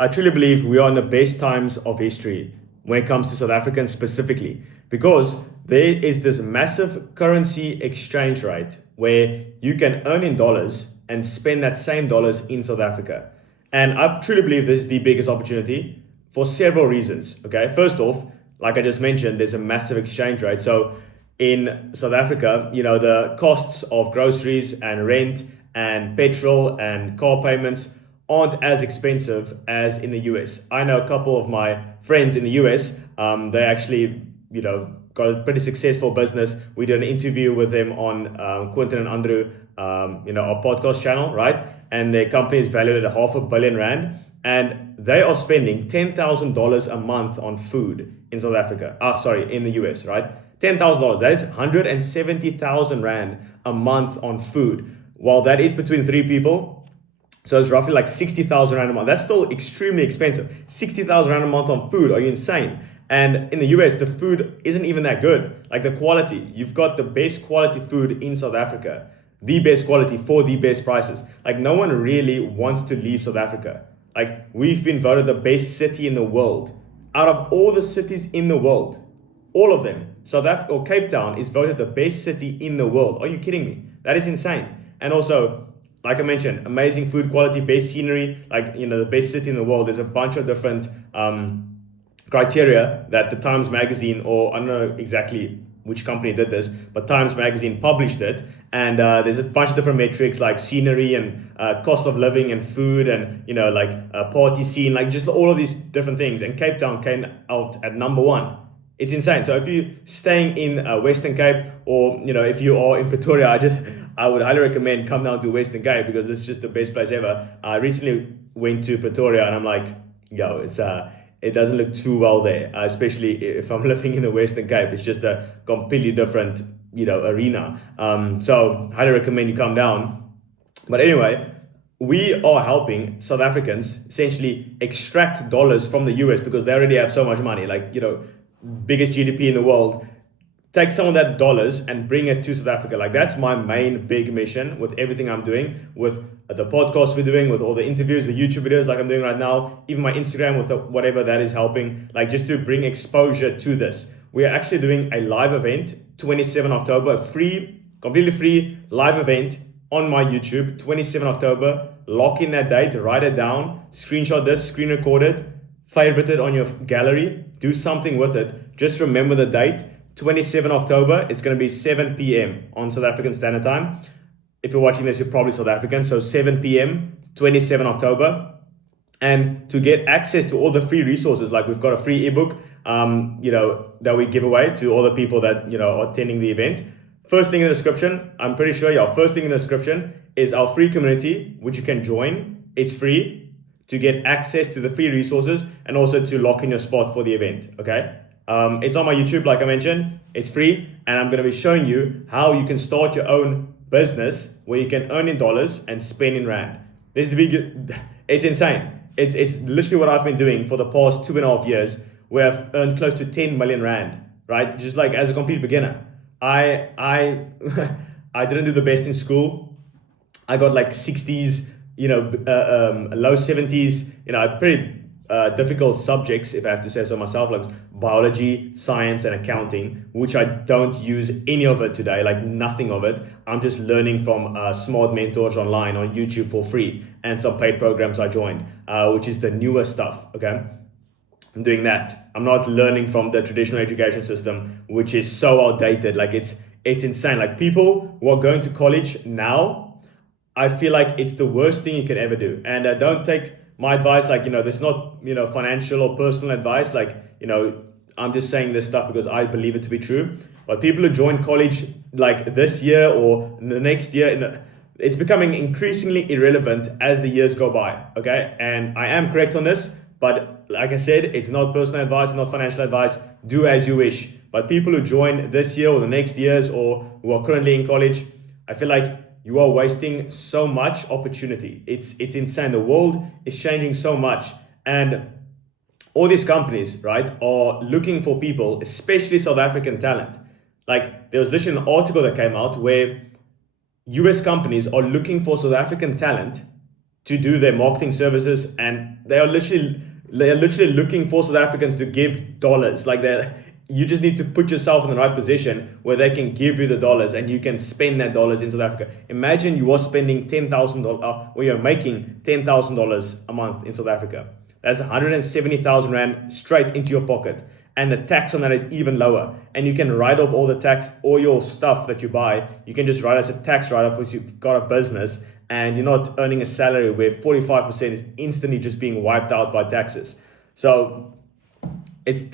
I truly believe we are in the best times of history when it comes to South Africans specifically, because there is this massive currency exchange rate where you can earn in dollars and spend that same dollars in South Africa. And I truly believe this is the biggest opportunity for several reasons. Okay, first off, like I just mentioned, there's a massive exchange rate. So in South Africa, the costs of groceries and rent and petrol and car payments aren't as expensive as in the US. I know a couple of my friends in the US. They actually, got a pretty successful business. We did an interview with them on Koen and Andro, our podcast channel, right? And their company is valued at R500 million, and they are spending $10,000 a month on food in South Africa. In the US, right? $10,000. That is 170,000 rand a month on food. While that is between three people, so it's roughly like 60,000 rand a month. That's still extremely expensive. 60,000 rand a month on food. Are you insane? And in the US, the food isn't even that good. Like the quality, you've got the best quality food in South Africa, the best quality for the best prices. Like no one really wants to leave South Africa. Like we've been voted the best city in the world. Out of all the cities in the world, all of them, South Africa or Cape Town is voted the best city in the world. Are you kidding me? That is insane. And also, like I mentioned, amazing food quality, best scenery, the best city in the world. There's a bunch of different criteria that the Times Magazine, or I don't know exactly which company did this, but Times Magazine published it. And there's a bunch of different metrics like scenery and cost of living and food and, party scene, like just all of these different things. And Cape Town came out at number one. It's insane. So if you're staying in Western Cape, or if you are in Pretoria, I would highly recommend come down to Western Cape, because this is just the best place ever. I recently went to Pretoria and I'm like, it doesn't look too well there, especially if I'm living in the Western Cape. It's just a completely different arena. So highly recommend you come down. But anyway, we are helping South Africans essentially extract dollars from the US because they already have so much money. Biggest GDP in the world, take some of that dollars and bring it to South Africa. Like that's my main big mission with everything I'm doing, with the podcast we're doing, with all the interviews, the YouTube videos like I'm doing right now, even my Instagram with whatever that is helping, like just to bring exposure to this. We are actually doing a live event, 27 October, free, completely free live event on my YouTube, 27 October. Lock in that date, write it down, screenshot this, screen record it, favorite it on your gallery, do something with it. Just remember the date, 27 October. It's going to be 7 p.m. on South African Standard Time. If you're watching this, you're probably South African. So 7 p.m., 27 October. And to get access to all the free resources, like we've got a free ebook, that we give away to all the people that, are attending the event. First thing in the description, I'm pretty sure, first thing in the description is our free community, which you can join. It's free to get access to the free resources and also to lock in your spot for the event, okay? It's on my YouTube, like I mentioned. It's free, and I'm going to be showing you how you can start your own business where you can earn in dollars and spend in rand. This is it's insane. It's literally what I've been doing for the past 2.5 years, where I've earned close to 10 million rand, right? Just like as a complete beginner. I I didn't do the best in school. I got like 60s, low 70s, pretty difficult subjects, if I have to say so myself, like biology, science, and accounting, which I don't use any of it today, like nothing of it. I'm just learning from smart mentors online on YouTube for free and some paid programs I joined, which is the newer stuff, okay? I'm doing that. I'm not learning from the traditional education system, which is so outdated. Like it's insane. Like people who are going to college now, I feel like it's the worst thing you can ever do. And don't take my advice, there's not, financial or personal advice. I'm just saying this stuff because I believe it to be true. But people who join college like this year or the next year, it's becoming increasingly irrelevant as the years go by, okay? And I am correct on this, but like I said, it's not personal advice, it's not financial advice. Do as you wish. But people who join this year or the next years or who are currently in college, I feel like you are wasting so much opportunity. It's insane. The world is changing so much. And all these companies, right, are looking for people, especially South African talent. Like there was literally an article that came out where US companies are looking for South African talent to do their marketing services, and they are literally looking for South Africans to give dollars. Like you just need to put yourself in the right position where they can give you the dollars and you can spend that dollars in South Africa. Imagine you are spending $10,000 or you're making $10,000 a month in South Africa. That's 170,000 Rand straight into your pocket. And the tax on that is even lower. And you can write off all the tax, all your stuff that you buy. You can just write as a tax write-off because you've got a business and you're not earning a salary where 45% is instantly just being wiped out by taxes. So it's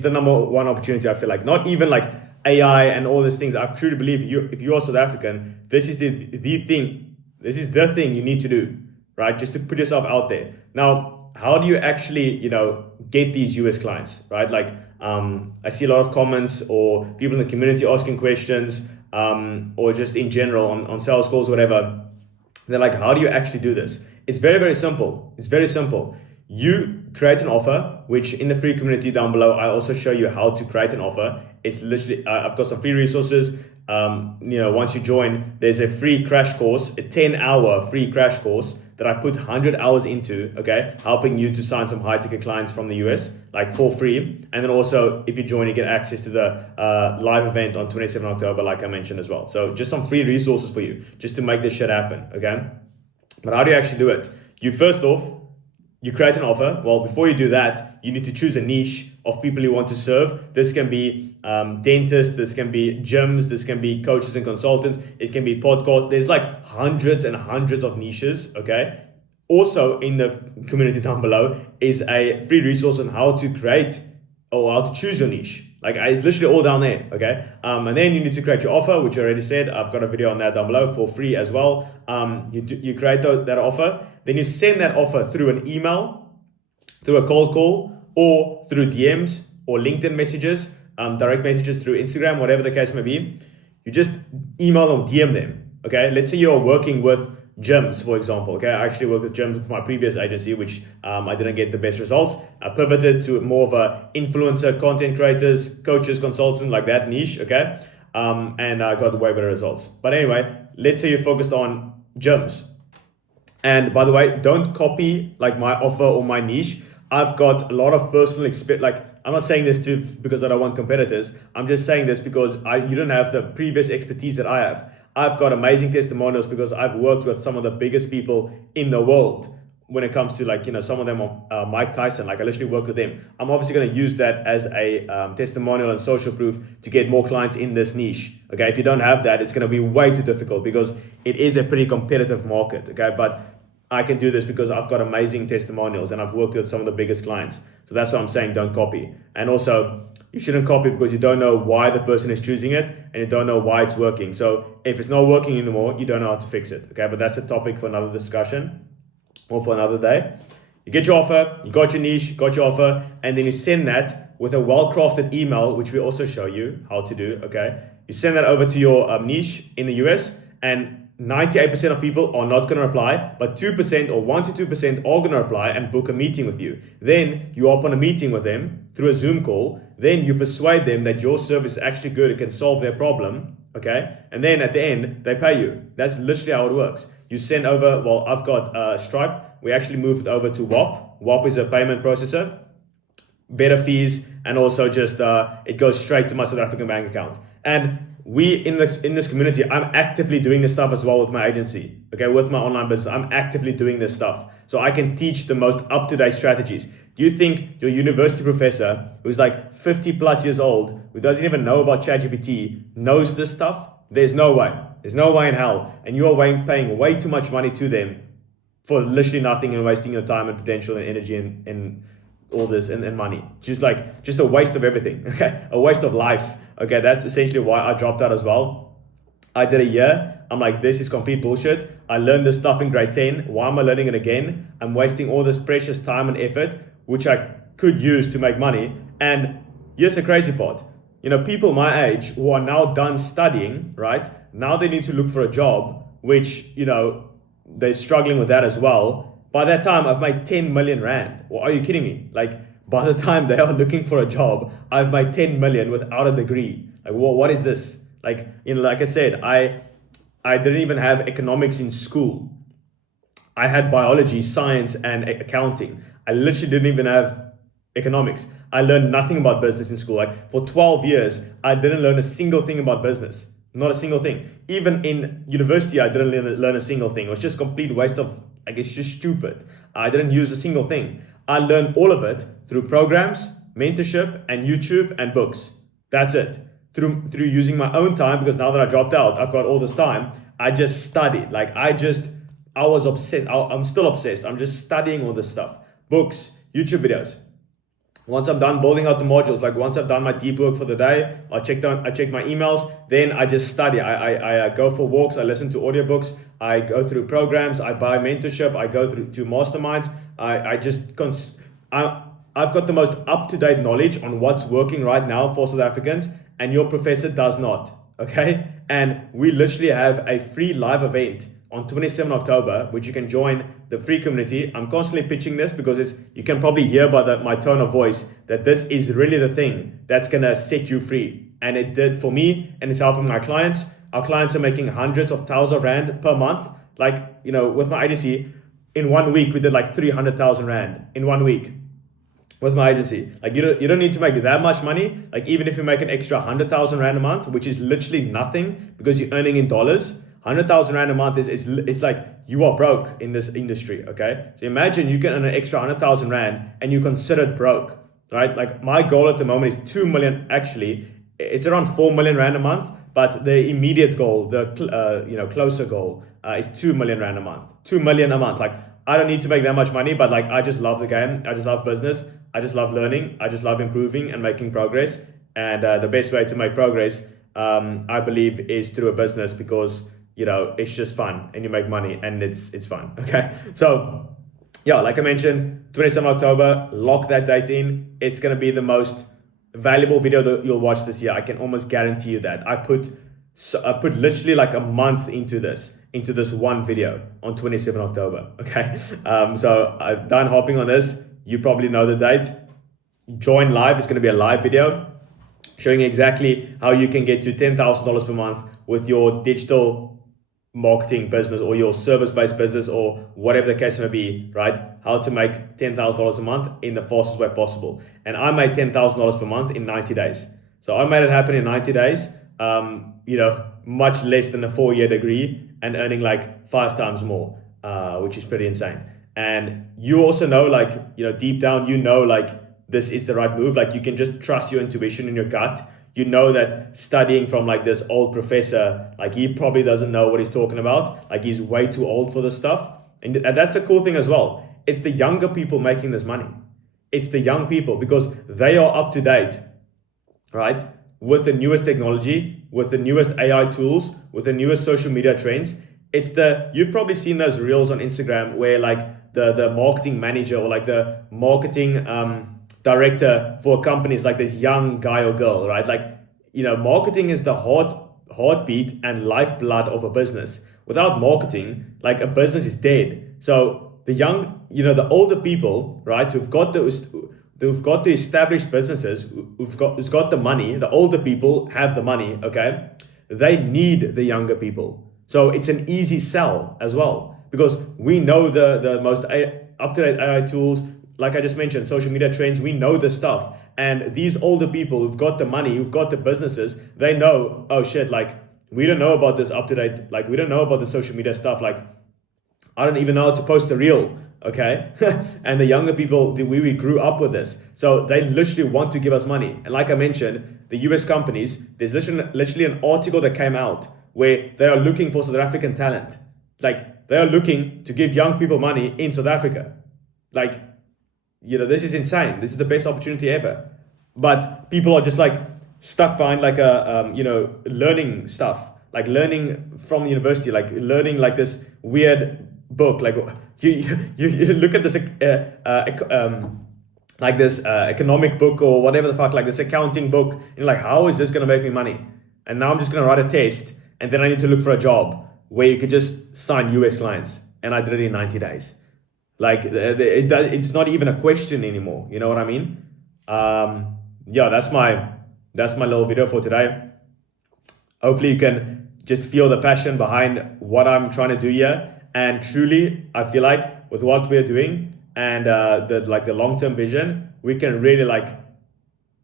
the number one opportunity, I feel like. Not even like AI and all these things. I truly believe if you are South African, this is the thing. This is the thing you need to do, right? Just to put yourself out there. Now, how do you actually, get these US clients, right? Like, I see a lot of comments or people in the community asking questions, or just in general on sales calls, whatever. They're like, how do you actually do this? It's very, very simple. It's very simple. You create an offer, which in the free community down below, I also show you how to create an offer. It's literally, I've got some free resources. Once you join, there's a free crash course, a 10-hour free crash course that I put 100 hours into, okay, helping you to sign some high-ticket clients from the US, like for free. And then also, if you join, you get access to the live event on 27 October, like I mentioned as well. So just some free resources for you, just to make this shit happen, okay? But how do you actually do it? You create an offer. Well, before you do that, you need to choose a niche of people you want to serve. This can be dentists, this can be gyms, this can be coaches and consultants, it can be podcasts. There's like hundreds and hundreds of niches, okay? Also in the community down below is a free resource on how to create or how to choose your niche. Like it's literally all down there, okay? And then you need to create your offer, which I already said. I've got a video on that down below for free as well. You create that offer. Then you send that offer through an email, through a cold call, or through DMs or LinkedIn messages, direct messages through Instagram, whatever the case may be. You just email them, DM them, okay? Let's say you're working with gyms, for example, okay? I actually worked with gyms with my previous agency, which I didn't get the best results. I pivoted to more of a influencer, content creators, coaches, consultants, like that niche, okay? And I got way better results. But anyway, let's say you're focused on gyms. And by the way, don't copy like my offer or my niche. I've got a lot of personal experience. Like, I'm not saying this because I don't want competitors. I'm just saying this because you don't have the previous expertise that I have. I've got amazing testimonials because I've worked with some of the biggest people in the world when it comes to some of them are Mike Tyson. Like I literally worked with them. I'm obviously going to use that as a testimonial and social proof to get more clients in this niche. Okay, if you don't have that, it's going to be way too difficult because it is a pretty competitive market. Okay, but I can do this because I've got amazing testimonials and I've worked with some of the biggest clients. So that's what I'm saying, don't copy. And also, you shouldn't copy because you don't know why the person is choosing it and you don't know why it's working. So if it's not working anymore, you don't know how to fix it. Okay, but that's a topic for another discussion or for another day. You get your offer, you got your niche, you got your offer, and then you send that with a well-crafted email, which we also show you how to do, okay? You send that over to your niche in the US, and 98% of people are not going to reply, but 2% or 1 to 2% are going to reply and book a meeting with you. Then you open a meeting with them through a Zoom call. Then you persuade them that your service is actually good, it can solve their problem, okay? And then at the end, they pay you. That's literally how it works. You send over, well, I've got Stripe. We actually moved over to WAP. WAP is a payment processor, better fees, and also just it goes straight to my South African bank account. And we in this community, I'm actively doing this stuff as well with my agency, okay, with my online business. I'm actively doing this stuff so I can teach the most up-to-date strategies. Do you think your university professor who's like 50 plus years old, who doesn't even know about ChatGPT, knows this stuff? There's no way. There's no way in hell. And you are paying way too much money to them for literally nothing and wasting your time and potential and energy and all this and money. Just a waste of everything, okay? A waste of life. Okay, that's essentially why I dropped out as well. I did a year. I'm like, this is complete bullshit. I learned this stuff in grade 10. Why am I learning it again? I'm wasting all this precious time and effort, which I could use to make money. And here's the crazy part. People my age who are now done studying, right? Now they need to look for a job, which, they're struggling with that as well. By that time, I've made 10 million Rand. Well, are you kidding me? Like, by the time they are looking for a job, I've made 10 million without a degree. Like, what is this? Like, like I said, I didn't even have economics in school. I had biology, science, and accounting. I literally didn't even have economics. I learned nothing about business in school. Like for 12 years, I didn't learn a single thing about business. Not a single thing. Even in university, I didn't learn a single thing. It was just complete waste of, like, it's just stupid. I didn't use a single thing. I learned all of it through programs, mentorship, and YouTube and books. That's it. Through using my own time, because now that I dropped out, I've got all this time. I just studied. I was obsessed. I'm still obsessed. I'm just studying all this stuff. Books, YouTube videos. Once I'm done building out the modules, like once I've done my deep work for the day, I check my emails, then I just study. I go for walks, I listen to audiobooks, I go through programs, I buy mentorship, I go through to masterminds. I've got the most up-to-date knowledge on what's working right now for South Africans, and your professor does not, okay? And we literally have a free live event on 27 October, which you can join the free community. I'm constantly pitching this because you can probably hear by my tone of voice that this is really the thing that's gonna set you free. And it did for me, and it's helping my clients. Our clients are making hundreds of thousands of rand per month. Like, with my agency, in 1 week, we did like 300,000 rand in 1 week with my agency. Like you don't need to make that much money. Like even if you make an extra 100,000 rand a month, which is literally nothing because you're earning in dollars, 100,000 rand a month it's like you are broke in this industry, okay? So imagine you can earn an extra 100,000 rand and you're considered broke, right? Like my goal at the moment is 2 million. Actually, it's around 4 million rand a month, but the immediate goal, the closer goal is 2 million rand a month. 2 million a month. Like I don't need to make that much money, but like I just love the game. I just love business. I just love learning. I just love improving and making progress. And the best way to make progress, I believe, is through a business because it's just fun and you make money and it's fun. Okay. So yeah, like I mentioned, 27 October, lock that date in. It's going to be the most valuable video that you'll watch this year. I can almost guarantee you that. I put literally like a month into this one video on 27 October. Okay. So I've done hopping on this. You probably know the date. Join live. It's going to be a live video showing exactly how you can get to $10,000 per month with your digital marketing business or your service-based business or whatever the case may be, right? How to make $10,000 a month in the fastest way possible. And I made $10,000 per month in 90 days. So I made it happen in 90 days, much less than a 4-year degree and earning like 5 times more, which is pretty insane. And you also know, deep down, this is the right move. Like you can just trust your intuition and your gut. You know that studying from like this old professor, like he probably doesn't know what he's talking about. Like he's way too old for this stuff. And that's the cool thing as well. It's the younger people making this money. It's the young people because they are up to date, right? With the newest technology, with the newest AI tools, with the newest social media trends. You've probably seen those reels on Instagram where like the marketing manager or like the marketing director for a company is like this young guy or girl, right? Like, marketing is the heartbeat and lifeblood of a business. Without marketing, like a business is dead. So the older people, right, who've got the established businesses, who's got the money, the older people have the money, okay? They need the younger people. So it's an easy sell as well because we know the most up-to-date AI tools. Like I just mentioned, social media trends, we know the stuff. And these older people who've got the money, who've got the businesses, they know, oh shit, like we don't know about this up-to-date, like we don't know about the social media stuff. Like I don't even know how to post a reel, okay? And the younger people, we grew up with this. So they literally want to give us money. And like I mentioned, the US companies, there's literally an article that came out where they are looking for South African talent. Like they are looking to give young people money in South Africa. Like, this is insane. This is the best opportunity ever. But people are just like stuck behind like learning stuff, like learning from the university, like learning like this weird book. Like you look at this economic book or whatever the fuck, like this accounting book. And you're like, how is this going to make me money? And now I'm just going to write a test and then I need to look for a job where you could just sign US clients. And I did it in 90 days. Like it's not even a question anymore. You know what I mean? That's my little video for today. Hopefully you can just feel the passion behind what I'm trying to do here. And truly, I feel like with what we're doing and the long-term vision, we can really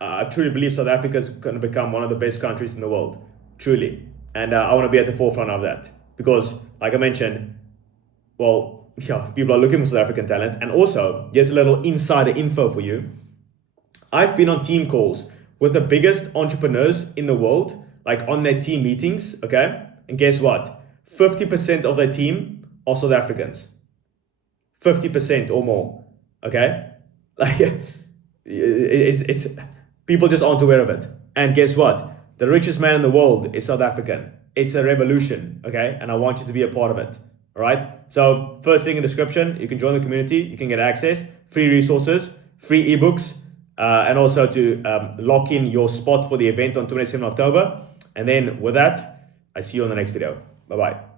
I truly believe South Africa is going to become one of the best countries in the world, truly. And I want to be at the forefront of that because, like I mentioned, well, yeah, people are looking for South African talent. And also, here's a little insider info for you. I've been on team calls with the biggest entrepreneurs in the world, like on their team meetings, okay? And guess what? 50% of their team are South Africans. 50% or more, okay? Like, it's people just aren't aware of it. And guess what? The richest man in the world is South African. It's a revolution, okay? And I want you to be a part of it, all right? So first link in the description, you can join the community, you can get access, free resources, free ebooks, and also to lock in your spot for the event on 27 October. And then with that, I see you on the next video. Bye-bye.